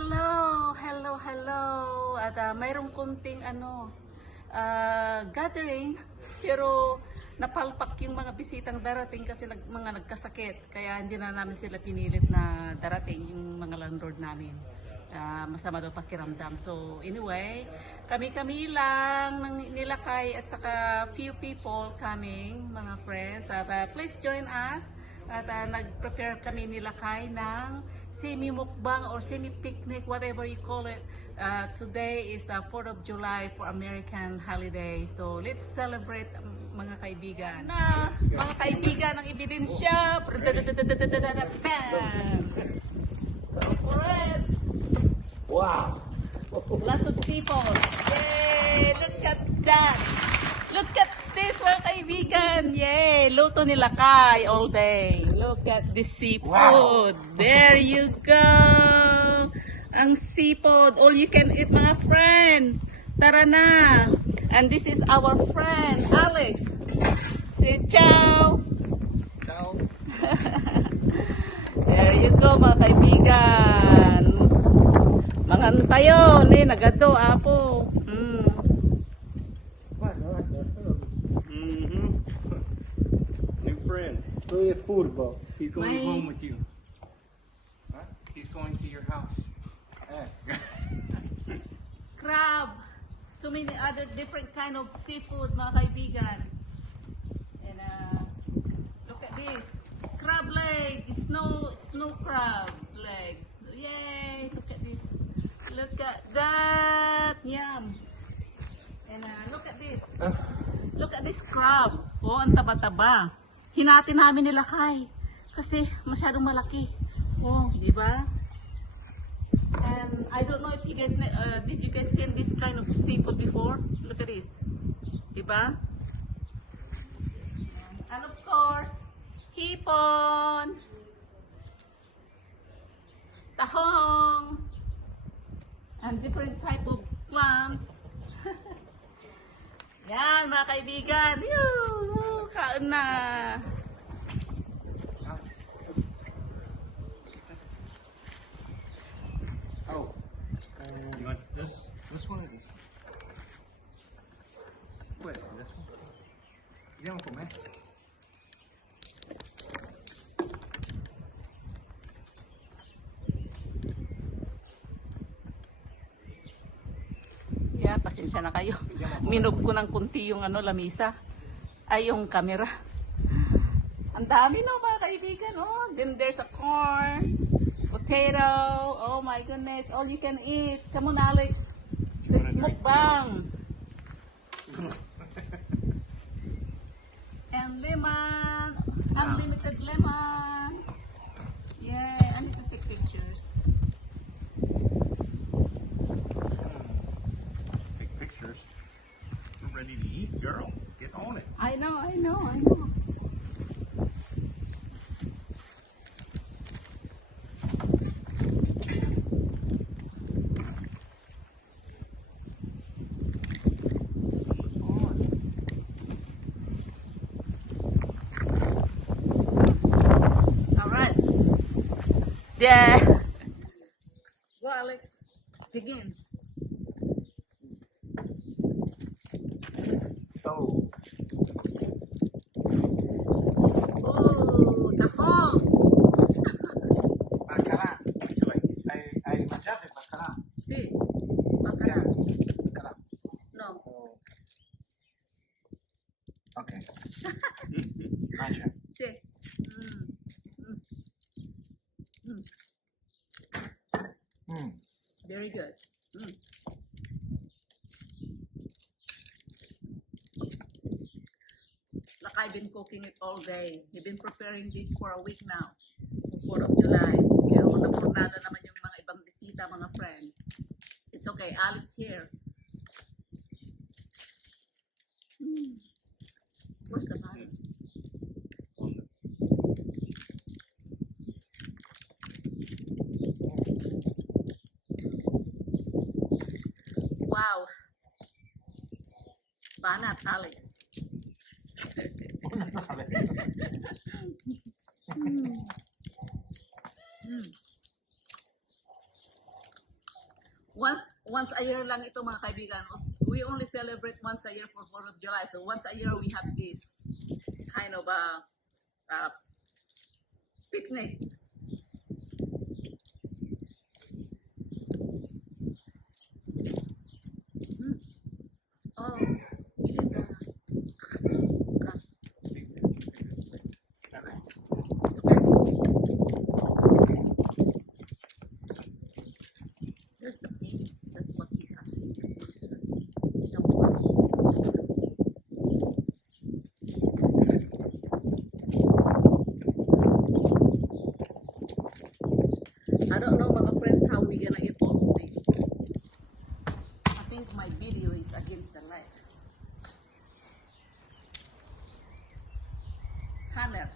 Hello, hello, hello. At mayroong kunting gathering, pero napalpak yung mga bisitang darating kasi mga nagkasakit. Kaya hindi na namin sila pinilit na darating yung mga landlord namin. Masama daw pakiramdam. So anyway, kami-kami lang ng nilakay at saka few people coming, mga friends. At please join us. At nag-prepare kami nilakay ng semi-mukbang or semi-picnic, whatever you call it. Today is the 4th of July for American Holiday. So let's celebrate, mga kaibigan. Mga kaibigan, ang ebidensya. Wow! Lots of people. Yay! Look at that! Look at this, mga kaibigan! Yay! Luto nila kay all day. Look at this seafood. Wow. There you go! Ang seafood. All you can eat, mga friend. Tara na! And this is our friend, Alex. Say ciao! Ciao! There you go, mga kaibigan. Mangantayo, nagado, apo. New friend. Lui è furbo. He's going home with you. Huh? He's going to your house. Crab. So many other different kind of seafood, mga kaibigan. And look at this. Crab leg. Snow crab legs. Yay! Look at this. Look at that. Yum. And look at this. Look at this crab. Oh, ang taba-taba. Hinati namin nila kay. Kasi masyadong malaki. Oh, di ba? And I don't know if you guys, did you guys see this kind of seafood before? Look at this. Di ba? And of course, hipon. Tahong. And different type of clams. Yan, mga kaibigan. Yoo! Kain na. Oh. You want this? This one or this one? Wait, this one? Andiamo con me? Yeah, pasensya na kayo. Minob ko ng kunti yung lamisa. Ay, yung camera. Ang dami no, mga kaibigan. Oh, then there's a corn, potato. Oh my goodness, all you can eat. Come on, Alex. Let's mukbang. And lemon. Unlimited lemon. Yeah, I need to take pictures. Pictures. You're ready to eat, girl. Get on it. I know. All right. Yeah. Go, Alex. Dig in. Oh. Oh, tahong. Bacala. Would you like? I mangiate bacala. Sí. Bacala. Bacala. No. Okay. Mangia. Sí. Very good. Like I've been cooking it all day. We've been preparing this for a week now. 4th of July. Kaya napurnada naman yung mga ibang bisita, mga friend. It's okay. Alex here. Where's the man? Wow. Banat, Alex. Once a year lang ito mga kaibigan. We only celebrate once a year for 4th of July. So once a year we have this kind of picnic. Oh, you did that. It's okay. There's the piece. That's what he's asking. I don't know mga friends how we gonna eat all of this. I think my video is against the light. Hammer.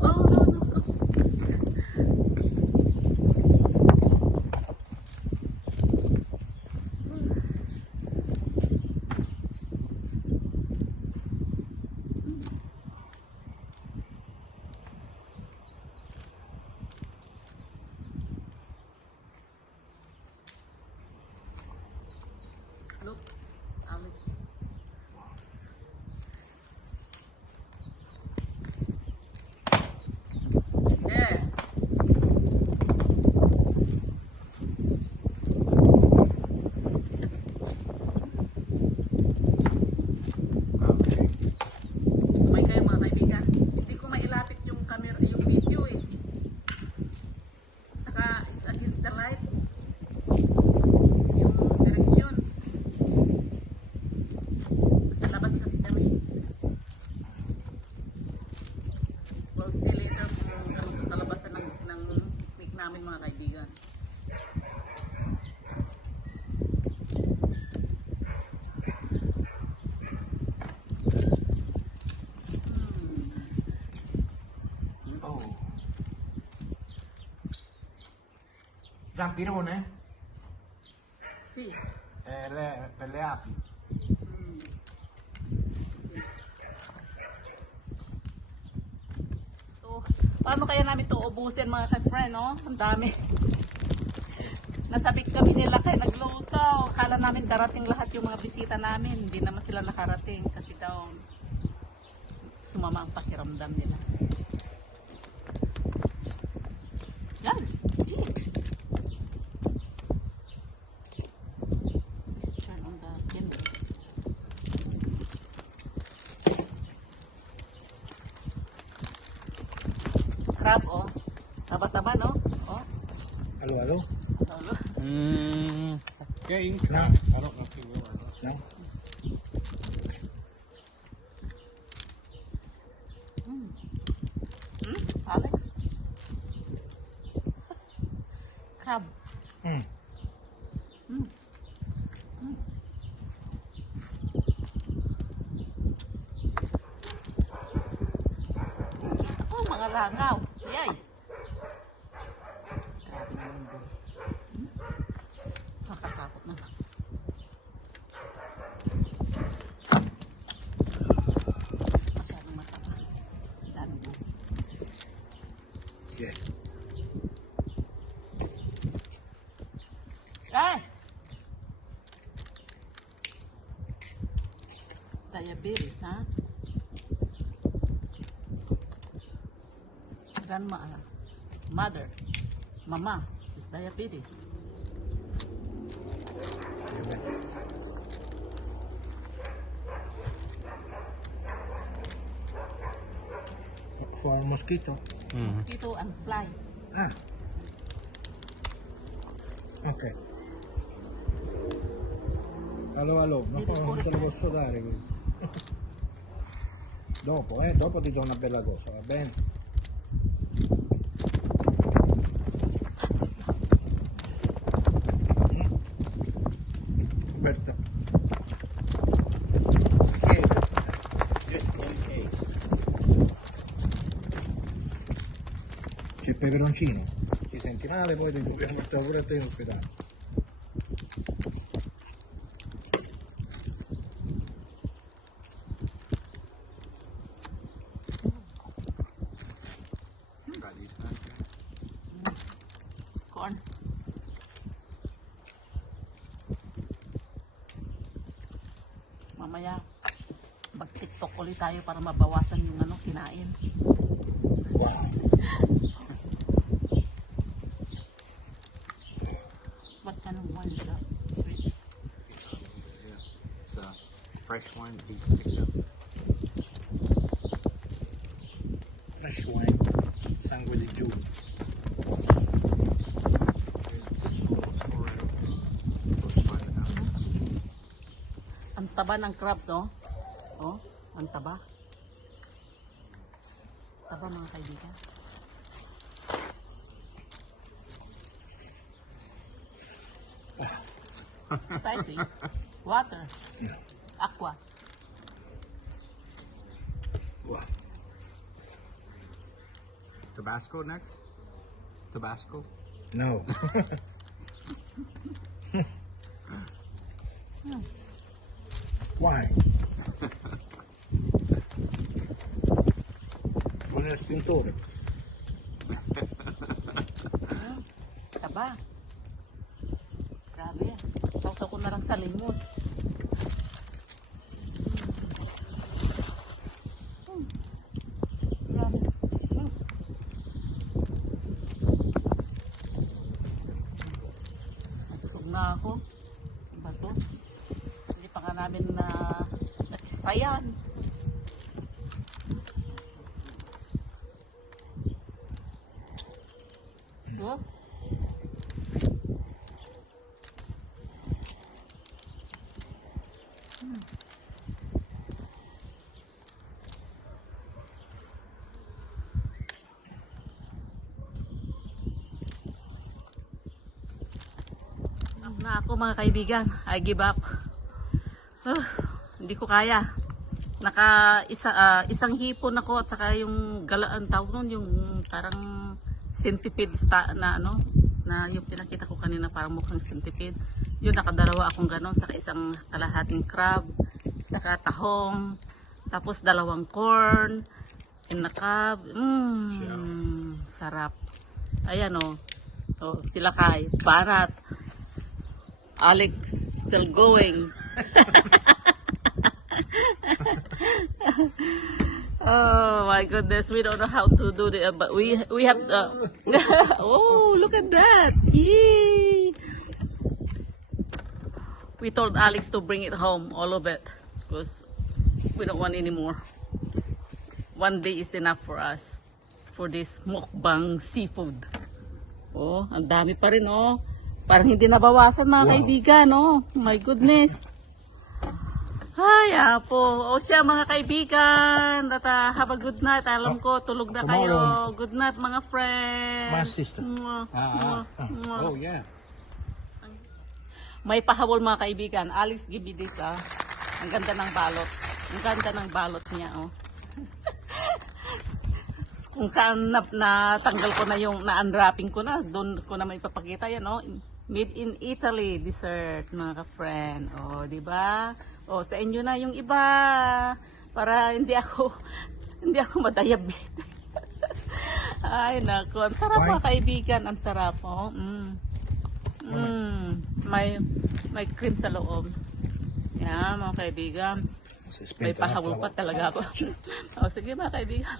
Oh no no no. Look, Alex. There. May kayo mga kaibigan. Hindi ko mailapit yung camera, yung video eh. Saka it's against the light. Yung direksyon. Sa labas kasi kami. We'll see later kung anong kalabasan ng picnic namin mga kaibigan. Oh. Zampirone? See. Per le api. So, paano kaya namin ito ubusin mga ka-friend, no? Ang dami. Nasabik kami nila kaya nagluto. Akala namin darating lahat yung mga bisita namin. Hindi naman sila nakarating kasi daw sumama ang pakiramdam nila. Yan. See? Turn on the camera. Crab, oh. Taba-taba, no? Oh. Allo, allo? Lalo. Okay. No. I don't know if you will or not. No? Alex? Crab. Mm. Oh, mga langaw. Yay. Grabe naman doon. Nakakatakot na. Masyadong mataba. Dami mo. Yeah. Ah! Diabetes, ha? Grandma, mother, mama is diabetes. For a mosquito. Mosquito and fly. Ah. Ok. Allo, allo. No, non te lo posso dare questo. Dopo, dopo ti do una bella cosa, va bene? Aspetta. Just in case. C'è il peperoncino. Ti senti male, poi ti dobbiamo portare pure te in ospedale. Try these guys. corn. Mamaya, mag-tiktok ulit tayo para mabawasan yung ano, kinain. What kind of wine is that? Sweet? It's fresh wine that he picked up. Fresh wine. Sangue di giù. Ang taba ng crabs, oh. Oh, ang taba. Taba, mga kaibigan. Spicy. Water. Yeah. Aqua. Wow. Tabasco next? Tabasco? No. Why? Con el estintore. Taba. Grabe. Sausaw ko na lang sa limon. Grabe. Busog na ako. Iba to. Hindi pa nga namin na nakisayan. Oh. Na ako, mga kaibigan, I give up. Hindi ko kaya. Isang hipon ako at saka yung galaan tawag nun, yung parang centipede na ano, na yung pinakita ko kanina parang mukhang centipede. Yun, nakadalawa akong ganon, saka isang kalahating crab, saka tahong, tapos dalawang corn, inakab. Sarap. Ayan o. Oh, sila kay Barat. Alex still going. Oh my goodness, we don't know how to do it, but we have oh, look at that. Yay. We told Alex to bring it home, all of it, because we don't want any more. One day is enough for us for this mukbang seafood. Oh, ang dami pa rin, oh. Parang hindi nabawasan, mga kaibigan, oh. My goodness. Ay, apo. O siya, mga kaibigan. Have a good night. Alam ko, tulog na kayo. Good night, mga friends. My sister. Oh, yeah. May pahabol, mga kaibigan. Alex, give me this, ah. Ang ganda ng balot. Ang ganda ng balot niya, oh. Kung saan natanggal ko na yung na-unwrapping ko na, doon ko na may papakita yan, oh. Made in Italy dessert, mga ka-friend. Oh, di ba? Oh, sa inyo na yung iba para hindi ako madiabetes. Ay, nako. Ang sarap, mga kaibigan. Ang sarap, oh. May cream sa loob. Yan, mga kaibigan. May pahawol pa talaga ako. Oh, sige, mga kaibigan.